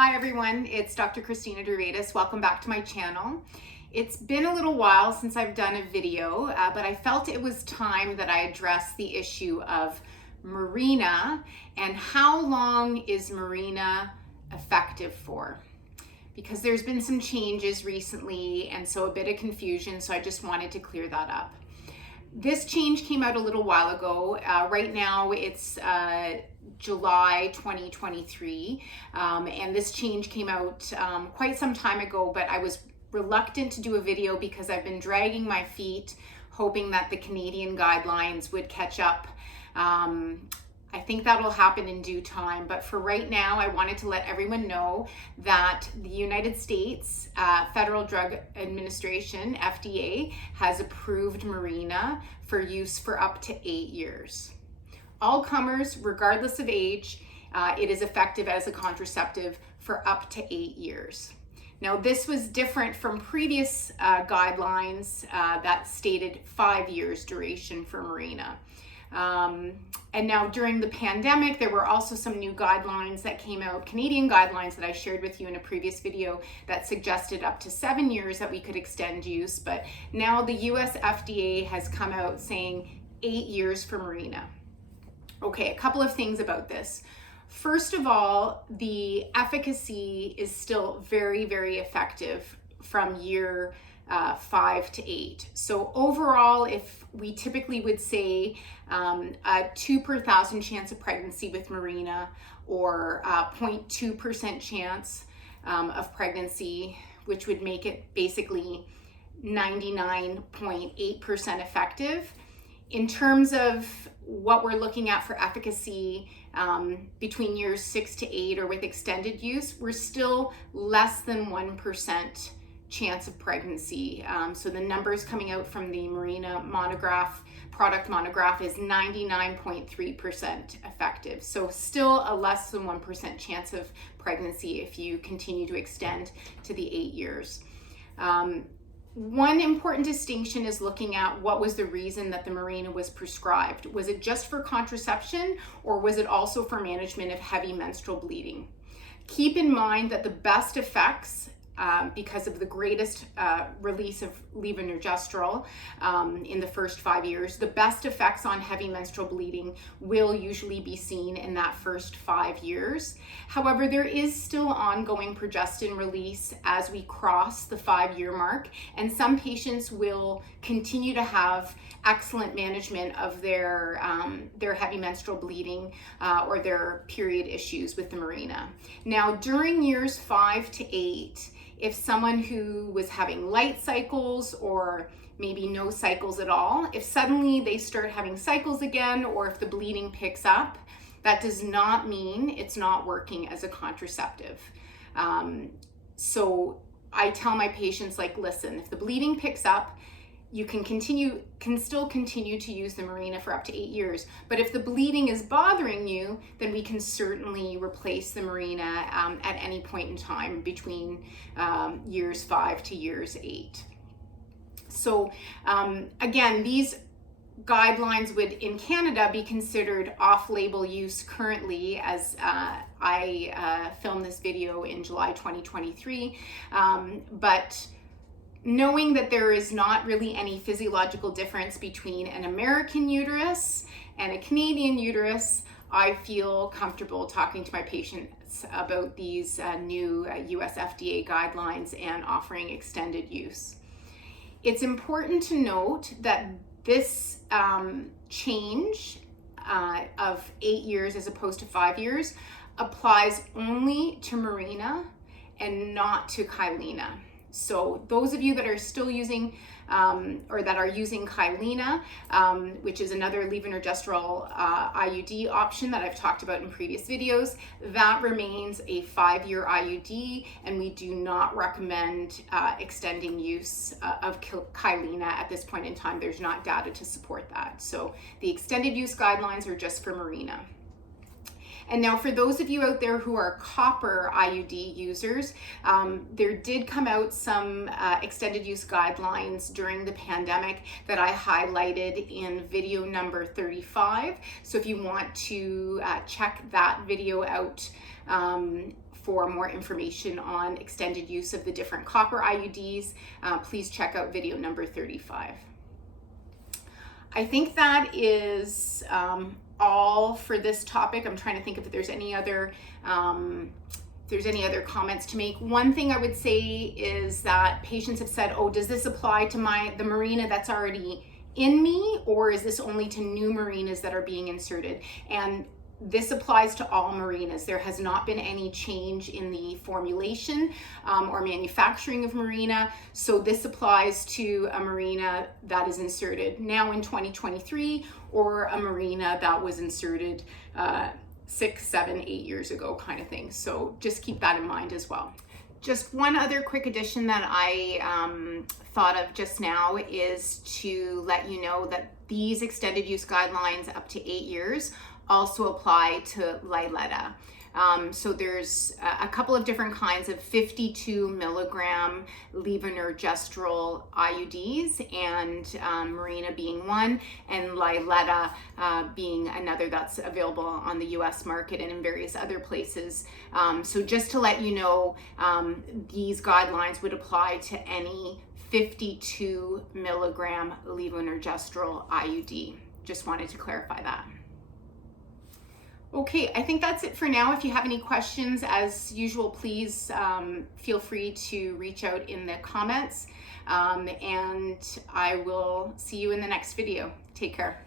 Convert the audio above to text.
Hi everyone, it's Dr. Kristina Dervaitis. Welcome back to my channel. It's been a little while since I've done a video, but I felt it was time that I address the issue of Mirena and how long is Mirena effective for? Because there's been some changes recently and so a bit of confusion, so I just wanted to clear that up. This change came out a little while ago. Right now it's July 2023, and this change came out quite some time ago, but I was reluctant to do a video because I've been dragging my feet, hoping that the Canadian guidelines would catch up. I think that'll happen in due time, but for right now, I wanted to let everyone know that the United States Federal Drug Administration, FDA, has approved Mirena for use for up to 8 years. All comers, regardless of age, it is effective as a contraceptive for up to 8 years. Now, this was different from previous guidelines that stated 5 years duration for Mirena. And now during the pandemic, there were also some new guidelines that came out, Canadian guidelines that I shared with you in a previous video that suggested up to 7 years that we could extend use. But now the US FDA has come out saying 8 years for Mirena. Okay, a couple of things about this. First of all, the efficacy is still very, very effective from year 5 to 8. So overall, if we typically would say a 2 per 1,000 chance of pregnancy with Mirena, or 0.2% chance of pregnancy, which would make it basically 99.8% effective. In terms of what we're looking at for efficacy between years 6 to 8 or with extended use, we're still less than 1% chance of pregnancy. So the numbers coming out from the Marina product monograph is 99.3% effective. So still a less than 1% chance of pregnancy if you continue to extend to the 8 years. One important distinction is looking at what was the reason that the Mirena was prescribed. Was it just for contraception, or was it also for management of heavy menstrual bleeding? Keep in mind that the best effects, because of the greatest release of Levonorgestrel in the first 5 years, the best effects on heavy menstrual bleeding will usually be seen in that first 5 years. However, there is still ongoing progestin release as we cross the 5-year mark, and some patients will continue to have excellent management of their heavy menstrual bleeding or their period issues with the Mirena. Now, during years 5 to 8, if someone who was having light cycles or maybe no cycles at all, if suddenly they start having cycles again, or if the bleeding picks up, that does not mean it's not working as a contraceptive. So I tell my patients, like, listen, if the bleeding picks up, you can still continue to use the Mirena for up to 8 years. But if the bleeding is bothering you, then we can certainly replace the Mirena at any point in time between years 5 to years 8. So again, these guidelines would in Canada be considered off-label use currently, as I filmed this video in July 2023. But knowing that there is not really any physiological difference between an American uterus and a Canadian uterus, I feel comfortable talking to my patients about these new US FDA guidelines and offering extended use. It's important to note that this change of 8 years as opposed to 5 years applies only to Mirena and not to Kyleena. So those of you that are still using or that are using Kyleena, which is another Levonorgestrel IUD option that I've talked about in previous videos, that remains a 5-year IUD, and we do not recommend extending use of Kyleena at this point in time. There's not data to support that. So the extended use guidelines are just for Mirena. And now for those of you out there who are copper IUD users, there did come out some extended use guidelines during the pandemic that I highlighted in video number 35. So if you want to check that video out for more information on extended use of the different copper IUDs, please check out video number 35. I think that is all for this topic. I'm trying to think if there's any other comments to make. One thing I would say is that patients have said, oh, does this apply to the Marina that's already in me, or is this only to new Marinas that are being inserted? And this applies to all Marinas. There has not been any change in the formulation or manufacturing of Marina. So this applies to a Marina that is inserted now in 2023 or a Marina that was inserted 6, 7, 8 years ago kind of thing. So just keep that in mind as well. Just one other quick addition that I thought of just now is to let you know that these extended use guidelines up to 8 years also apply to Liletta. So there's a couple of different kinds of 52 milligram Levonorgestrel IUDs, and Marina being one, and Liletta being another that's available on the US market and in various other places. So just to let you know, these guidelines would apply to any 52 milligram Levonorgestrel IUD. Just wanted to clarify that. Okay, I think that's it for now. If you have any questions, as usual, please feel free to reach out in the comments, and I will see you in the next video. Take care.